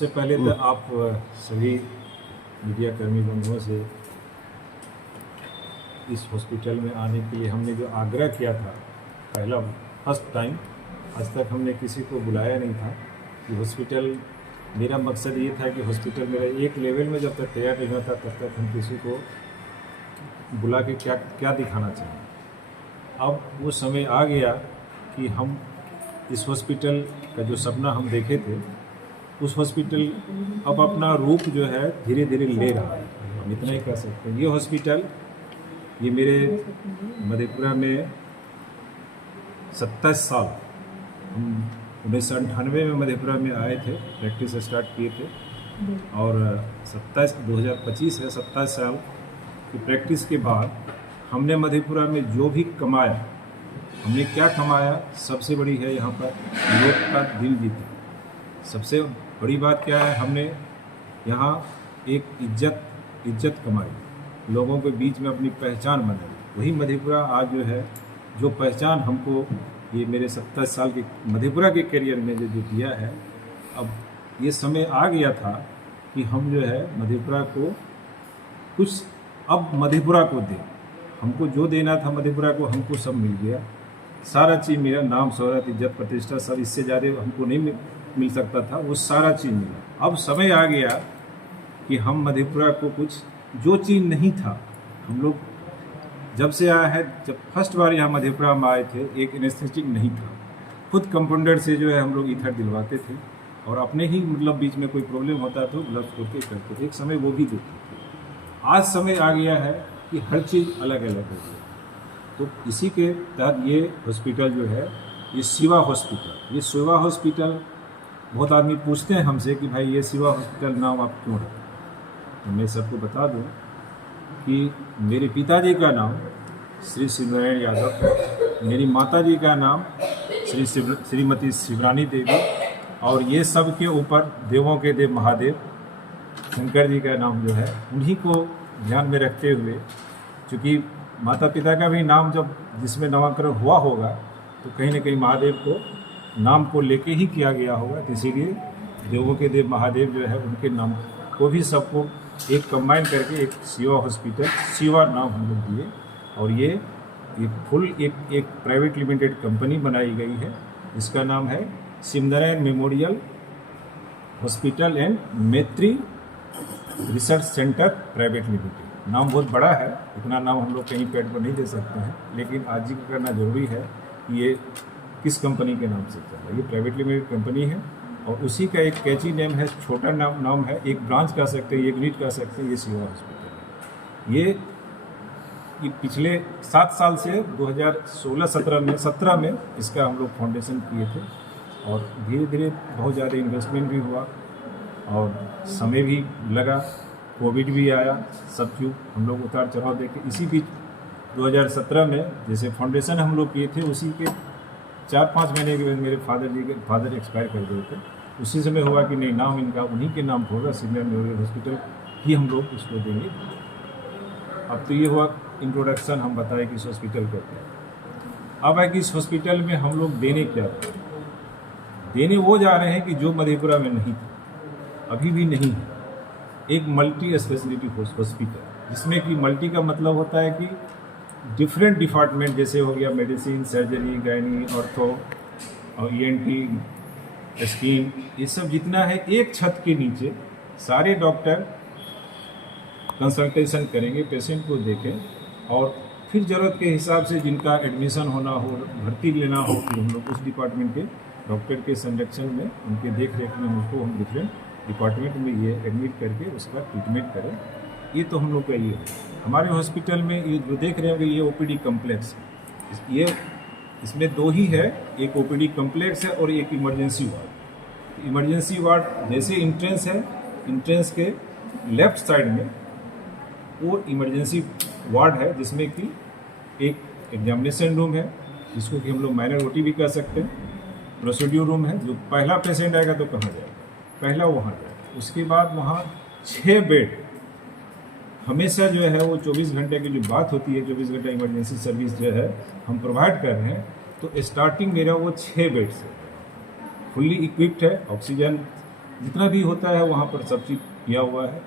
सबसे पहले तो आप सभी मीडिया कर्मी बंधुओं से इस हॉस्पिटल में आने के लिए हमने जो आग्रह किया था फर्स्ट टाइम, आज तक हमने किसी को बुलाया नहीं था कि हॉस्पिटल, मेरा मकसद ये था कि हॉस्पिटल मेरा एक लेवल में जब तक तैयार नहीं होता तब तक हम किसी को बुला के क्या दिखाना चाहिए। अब वो समय आ गया कि हम इस हॉस्पिटल का जो सपना हम देखे थे, उस हॉस्पिटल अब अपना रूप जो है धीरे धीरे ले रहा है, हम इतना ही कह सकते हैं। ये हॉस्पिटल, ये मेरे मधेपुरा में 27 साल, हम 1998 में मधेपुरा में आए थे, प्रैक्टिस स्टार्ट किए थे और 2025 है, 27 साल की प्रैक्टिस के बाद हमने मधेपुरा में जो भी कमाया, हमने क्या कमाया, सबसे बड़ी है यहाँ पर लोग का दिल जीता। सबसे बड़ी बात क्या है, हमने यहाँ एक इज्जत कमाई, लोगों के बीच में अपनी पहचान बनाई। वही मधेपुरा आज जो है, जो पहचान हमको ये मेरे 27 साल के मधेपुरा के करियर में जो दिया है, अब ये समय आ गया था कि हम जो है मधेपुरा को कुछ, अब मधेपुरा को दें। हमको जो देना था मधेपुरा को, हमको सब मिल गया, सारा चीज़ मेरा, नाम शोहरत इज्जत प्रतिष्ठा सब, इससे ज़्यादा हमको नहीं मिल सकता था, वो सारा चीज़ मिला। अब समय आ गया कि हम मधेपुरा को कुछ, जो चीज़ नहीं था, हम लोग जब से आया है, जब फर्स्ट बार यहाँ मधेपुरा में आए थे, एक एनेस्थेटिक नहीं था, खुद कंपाउंडर से जो है हम लोग ईथर दिलवाते थे और अपने ही मतलब बीच में कोई प्रॉब्लम होता तो ग्लव्स खोल के करते थे, एक समय वो भी देते थे। आज समय आ गया है कि हर चीज़ अलग अलग हो गई, तो इसी के तहत ये हॉस्पिटल जो है, ये शिवा हॉस्पिटल, बहुत आदमी पूछते हैं हमसे कि भाई ये शिवा हॉस्पिटल नाम आप क्यों रखा। तो मैं सबको बता दूं कि मेरे पिताजी का नाम श्री शिवनारायण यादव है, मेरी माताजी का नाम श्रीमती शिवरानी देवी, और ये सब के ऊपर देवों के देव महादेव शंकर जी का नाम जो है, उन्हीं को ध्यान में रखते हुए, चूँकि माता पिता का भी नाम जब जिसमें नामकरण हुआ होगा तो कहीं न कहीं महादेव को नाम को लेके ही किया गया होगा, तो इसीलिए देवों के देव महादेव जो है उनके नाम को भी सबको एक कंबाइन करके एक शिवा हॉस्पिटल, शिवा नाम हम लोग दिए। और ये फुल एक प्राइवेट लिमिटेड कंपनी बनाई गई है, जिसका नाम है शिवनारायण मेमोरियल हॉस्पिटल एंड मैत्री रिसर्च सेंटर प्राइवेट लिमिटेड। नाम बहुत बड़ा है, इतना नाम हम लोग कहीं पेड पर नहीं दे सकते हैं, लेकिन आज जिक्र करना जरूरी है कि ये किस कंपनी के नाम से चल रहा है। ये प्राइवेट लिमिटेड कंपनी है और उसी का एक कैची नेम है, छोटा नाम है, एक ब्रांच कह सकते हैं, एक यूनिट कह सकते हैं, ये शिवा हॉस्पिटल है। ये पिछले 7 साल से 2016-17 में इसका हम लोग फाउंडेशन किए थे और धीरे धीरे बहुत ज़्यादा इन्वेस्टमेंट भी हुआ और समय भी लगा, कोविड भी आया, सब क्यों हम लोग उतार चढ़ाव देखे। इसी बीच 2017 में जैसे फाउंडेशन हम लोग किए थे, उसी के 4-5 महीने के बाद मेरे फादर एक्सपायर कर गए थे। उसी समय हुआ कि नहीं, नाम इनका उन्हीं के नाम होगा, सिविल मेमोरियल हॉस्पिटल ही हम लोग इसको देंगे। अब तो ये हुआ इंट्रोडक्शन, हम बताए कि इस हॉस्पिटल को क्या। अब है कि इस हॉस्पिटल में हम लोग देने वो जा रहे हैं कि जो मधेपुरा में नहीं था, अभी भी नहीं है, एक मल्टी स्पेशलिटी हॉस्पिटल, जिसमें कि मल्टी का मतलब होता है कि डिफरेंट डिपार्टमेंट, जैसे हो गया मेडिसिन, सर्जरी, गायनी, ऑर्थो और ENT, स्किन, ये सब जितना है एक छत के नीचे सारे डॉक्टर कंसल्टेशन करेंगे, पेशेंट को देखें और फिर ज़रूरत के हिसाब से जिनका एडमिशन होना हो, भर्ती लेना हो, फिर हम लोग उस डिपार्टमेंट के डॉक्टर के संरक्षण में, उनके देख रेख में उनको हम डिफरेंट डिपार्टमेंट में ये एडमिट करके उसके बाद ट्रीटमेंट करें। ये तो हम लोग का ये है। हमारे हॉस्पिटल में ये जो देख रहे होंगे, ये OPD कम्प्लेक्स है, ये इसमें 2 ही है, एक OPD कम्प्लेक्स है और एक इमरजेंसी वार्ड। इमरजेंसी वार्ड जैसे इंट्रेंस है, इंट्रेंस के लेफ्ट साइड में वो इमरजेंसी वार्ड है, जिसमें कि एक एग्जामिनेशन रूम है, जिसको कि हम लोग माइनर OT भी कह सकते हैं, प्रोसीड्यूर रूम है, जो पहला पेशेंट आएगा तो कहाँ जाएगा, पहला वहाँ जाएगा। उसके बाद वहाँ 6 बेड हमेशा जो है वो 24 घंटे की जो बात होती है, 24 घंटा इमरजेंसी सर्विस जो है हम प्रोवाइड कर रहे हैं, तो स्टार्टिंग मेरा वो 6 बेड से फुल्ली इक्विप्ड है, ऑक्सीजन जितना भी होता है वहाँ पर सब चीज़ किया हुआ है।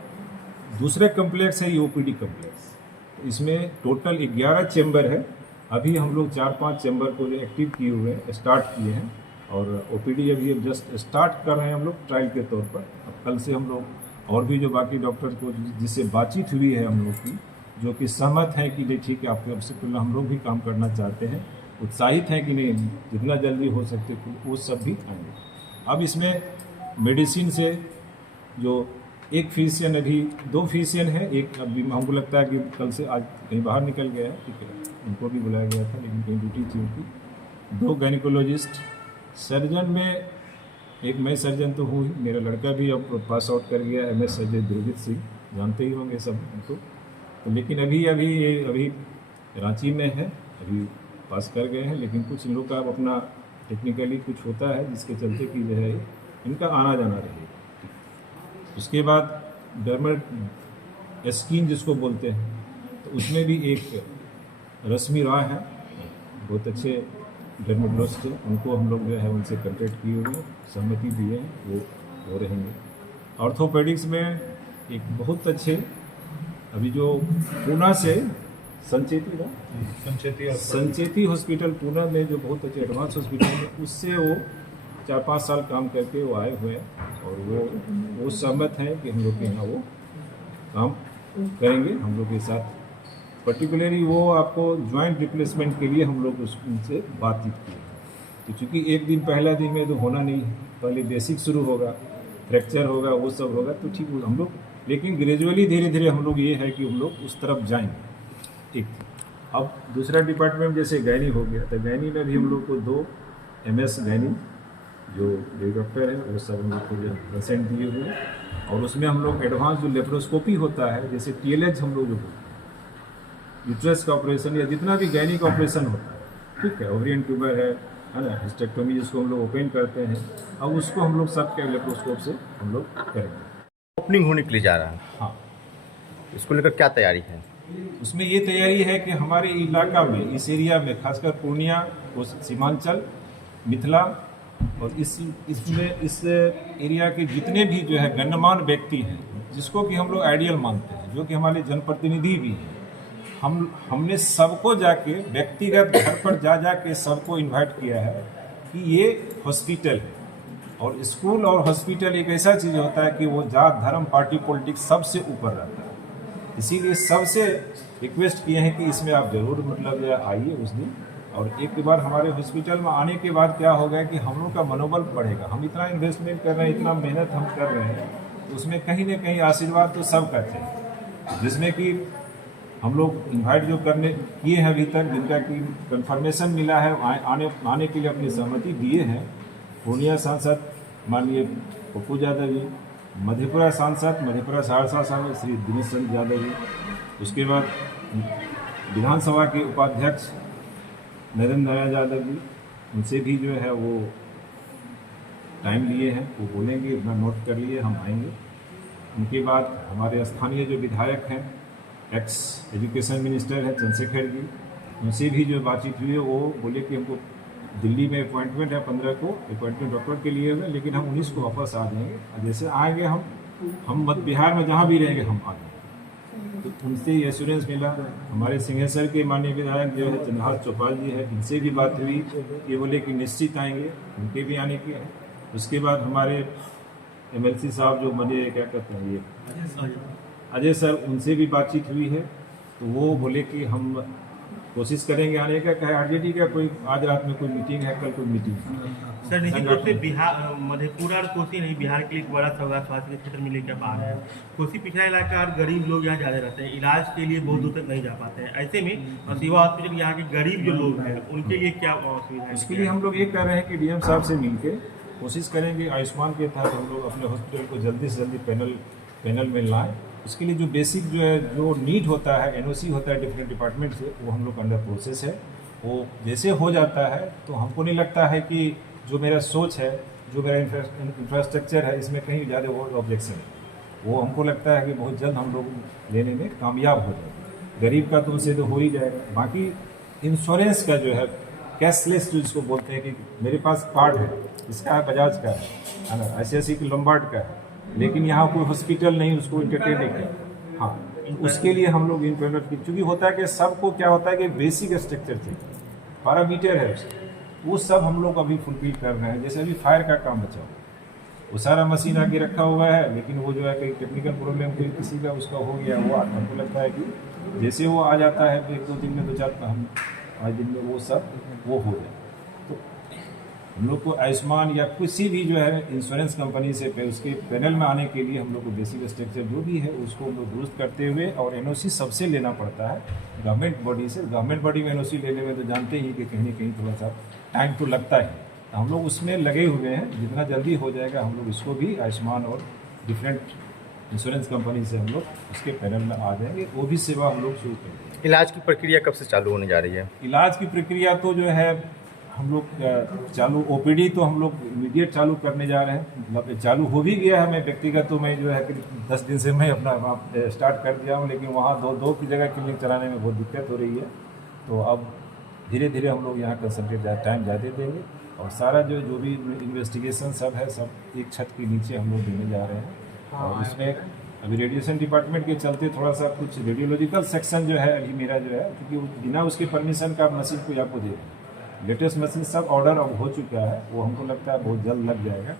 दूसरे कम्प्लेक्स है ये ओपीडी कम्प्लेक्स। इसमें टोटल 11 चैम्बर है। अभी हम लोग 4-5 चैम्बर को जो एक्टिव किए हुए हैं, स्टार्ट किए हैं, और ओपीडी अभी अब जस्ट स्टार्ट कर रहे हैं हम लोग ट्रायल के तौर पर। अब कल से हम लोग और भी जो बाकी डॉक्टर को जिससे बातचीत हुई है हम लोग की, जो कि सहमत हैं कि नहीं ठीक है आपके से पहले हम लोग भी काम करना चाहते हैं, उत्साहित हैं कि नहीं जितना जल्दी हो सकते वो सब भी आएंगे। अब इसमें मेडिसिन से जो एक फिजिशियन, अभी 2 फिजिशियन है, एक अभी हमको लगता है कि कल से आज कहीं बाहर निकल गया है, ठीक है, उनको भी बुलाया गया था लेकिन कहीं ड्यूटी थी उनकी। 2 गायनिकोलॉजिस्ट, सर्जन में एक मैं सर्जन तो हूँ ही, मेरा लड़का भी अब पास आउट कर गया MS सर्जन दुर्गित सिंह, जानते ही होंगे सब उनको। तो लेकिन अभी रांची में है, अभी पास कर गए हैं, लेकिन कुछ इन लोग का अपना टेक्निकली कुछ होता है जिसके चलते कि जो है इनका आना जाना रहेगा। उसके बाद डर्मल स्किन जिसको बोलते हैं, तो उसमें भी एक रश्मि राय है, बहुत अच्छे डर्मेटोलॉजिस्ट हैं, उनको हम लोग जो है उनसे कंटेक्ट किए हुए, सहमति दिए हैं, वो रहेंगे। ऑर्थोपेडिक्स में एक बहुत अच्छे अभी जो पूना से संचेती हॉस्पिटल पूना में जो बहुत अच्छे एडवांस हॉस्पिटल है, उससे वो 4-5 साल काम करके वो आए हुए हैं, और वो सहमत हैं कि हम लोग के यहाँ वो काम करेंगे हम लोग के साथ। पर्टिकुलरली वो आपको जॉइंट रिप्लेसमेंट के लिए हम लोग उनसे बातचीत की, तो चूँकि एक दिन पहला दिन में तो होना नहीं है, पहले बेसिक शुरू होगा, फ्रैक्चर होगा, वो सब होगा, तो ठीक हम लोग, लेकिन ग्रेजुअली धीरे धीरे हम लोग ये है कि हम लोग उस तरफ जाएंगे। ठीक, अब दूसरा डिपार्टमेंट जैसे गैनी हो गया, तो गैनी में भी हम लोग को 2 MS गैनी जो डॉक्टर है वो सब हम लोग को कंसेंट दिए हुए हैं, और उसमें हम लोग एडवांस जो लेप्रोस्कोपी होता है, जैसे TLH हम लोग जो यूट्रस का ऑपरेशन या जितना भी गैनी का ऑपरेशन होता है, ठीक है, ओवरियन ट्यूबर है ना, हिस्टेक्टोमी जिसको हम लोग ओपन करते हैं, अब उसको हम लोग सब के लेप्रोस्कोप से हम लोग करेंगे। ओपनिंग होने के लिए जा रहा है, हाँ, इसको लेकर क्या तैयारी है? उसमें ये तैयारी है कि हमारे इलाका में, इस एरिया में, खासकर पूर्णिया, सीमांचल, मिथिला, और इस एरिया के जितने भी जो है गण्यमान्य व्यक्ति हैं, जिसको कि हम लोग आइडियल मानते हैं, जो कि हमारे जनप्रतिनिधि भी हैं, हमने सबको जाके व्यक्तिगत घर पर जा के सबको इनवाइट किया है कि ये हॉस्पिटल है, और स्कूल और हॉस्पिटल एक ऐसा चीज़ होता है कि वो जात धर्म पार्टी पॉलिटिक्स सबसे ऊपर रहता है। इसीलिए सबसे रिक्वेस्ट किए हैं कि इसमें आप ज़रूर मतलब आइए उस दिन, और एक बार हमारे हॉस्पिटल में आने के बाद क्या होगा कि हम लोग का मनोबल बढ़ेगा। हम इतना इन्वेस्टमेंट कर रहे हैं, इतना मेहनत हम कर रहे हैं, तो उसमें कहीं ना कहीं आशीर्वाद तो सबका चाहिए, जिसमें कि हम लोग इन्वाइट जो करने किए हैं अभी तक, जिनका कि कंफर्मेशन मिला है, आने के लिए अपनी सहमति दिए हैं। पूर्णिया सांसद माननीय पप्पू यादव जी, मधेपुरा सांसद, मधेपुरा सहरसा सांसद श्री दिनेश चंद्र यादव जी, उसके बाद विधानसभा के उपाध्यक्ष नरेंद्र नारायण यादव जी, उनसे भी जो है वो टाइम लिए हैं, वो बोलेंगे, इतना नोट कर लिए, हम आएंगे। उनके बाद हमारे स्थानीय जो विधायक हैं, एक्स एजुकेशन मिनिस्टर है चंद्रशेखर जी, उनसे भी जो बातचीत हुई है, वो बोले कि हमको दिल्ली में अपॉइंटमेंट है 15 को, अपॉइंटमेंट डॉक्टर के लिए है, लेकिन हम 19 को वापस आ जाएंगे। जैसे आएंगे हम मध्य बिहार में जहाँ भी रहेंगे हम आ जाएंगे। तो उनसे एश्योरेंस मिला। हमारे सिंहेश्वर के माननीय विधायक जो है चंद्रहास चौपाल जी है, इनसे भी बात हुई, ये बोले कि निश्चित आएंगे, उनके भी आने की है। उसके बाद हमारे MLC साहब जो मुझे क्या कहते हैं, ये अजय सर, उनसे भी बातचीत हुई है, तो वो बोले कि हम कोशिश करेंगे आने का। कहे RJD का कोई आज रात में कोई मीटिंग है, कल कोई मीटिंग सर, निश्चित रूप से बिहार, मधेपुरा और कोसी नहीं, बिहार के लिए एक बड़ा सौगात स्वास्थ्य के क्षेत्र में लेकर आ रहे हैं। कोसी पिछड़ा इलाका और गरीब लोग यहाँ ज़्यादा रहते हैं, इलाज के लिए बहुत दूर तक नहीं जा पाते हैं। ऐसे में सेवा हॉस्पिटल यहाँ के गरीब जो लोग हैं उनके लिए क्या सुविधा है? उसके लिए हम लोग ये कर रहे हैं कि DM साहब से मिलकर कोशिश करेंगे आयुष्मान के तहत हम लोग अपने हॉस्पिटल को जल्दी से जल्दी पैनल में लाएँ। उसके लिए जो बेसिक जो है, जो नीड होता है, NOC होता है डिफरेंट डिपार्टमेंट से, वो हम लोग अंडर प्रोसेस है। वो जैसे हो जाता है तो हमको नहीं लगता है कि जो मेरा सोच है, जो मेरा इंफ्रास्ट्रक्चर है, इसमें कहीं ज़्यादा वो ऑब्जेक्शन है। वो हमको लगता है कि बहुत जल्द हम लोग लेने में कामयाब हो जाएंगे। गरीब का तो उनसे तो हो ही जाएगा। बाकी इंश्योरेंस का जो है कैशलेस जिसको बोलते हैं कि मेरे पास कार्ड है, इसका है, बजाज का है ना, ICICI की लॉम्बार्ड का है, लेकिन यहाँ कोई हॉस्पिटल नहीं उसको इंटरटेन है। हाँ, उसके लिए हम लोग इम्प्लॉयमेंट की, चूँकि होता है कि सबको क्या होता है कि बेसिक स्ट्रक्चर चाहिए, पैरामीटर है उसका, वो सब हम लोग अभी फुलफिल कर रहे हैं। जैसे अभी फायर का काम बचा हुआ, वो सारा मशीन आके रखा हुआ है, लेकिन वो जो है कहीं टेक्निकल प्रॉब्लम कोई किसी का उसका हो गया, वो हमको लगता है कि जैसे वो आ जाता है 1-2 दिन में, 2-4 हम 5 दिन में वो सब वो हो जाए। तो हम लोग को आयुष्मान या किसी भी जो है इंश्योरेंस कंपनी से उसके पैनल में आने के लिए हम लोग को बेसिक स्ट्रक्चर जो भी है उसको हम लोग दुरुस्त करते हुए, और NOC सबसे लेना पड़ता है गवर्नमेंट बॉडी से। गवर्नमेंट बॉडी में NOC लेने में तो जानते ही कि कहीं ना कहीं थोड़ा सा टाइम तो लगता है, तो हम लोग उसमें लगे हुए हैं। जितना जल्दी हो जाएगा हम लोग इसको भी आयुष्मान और डिफरेंट इंश्योरेंस कंपनी से हम लोग उसके पैनल में आ जाएंगे, वो भी सेवा हम लोग शुरू करेंगे। इलाज की प्रक्रिया कब से चालू होने जा रही है? इलाज की प्रक्रिया तो जो है हम लोग चालू OPD तो हम लोग इमीडिएट चालू करने जा रहे हैं, मतलब चालू हो भी गया है। मैं व्यक्तिगत तो मैं जो है कि 10 दिन से मैं अपना वहाँ स्टार्ट कर दिया हूँ, लेकिन वहाँ दो की जगह क्लिनिक चलाने में बहुत दिक्कत हो रही है। तो अब धीरे धीरे हम लोग यहाँ कंसल्टेट टाइम ज़्यादा देंगे, और सारा जो भी इन्वेस्टिगेशन सब है सब एक छत के नीचे हम लोग देने जा रहे हैं। और इसमें अभी रेडिएशन डिपार्टमेंट के चलते थोड़ा सा कुछ रेडियोलॉजिकल सेक्शन जो है अभी मेरा जो है, क्योंकि बिना उसके परमिशन का मशीन को आपको दे, लेटेस्ट मशीन सब ऑर्डर अब हो चुका है, वो हमको लगता है बहुत जल्द लग जाएगा।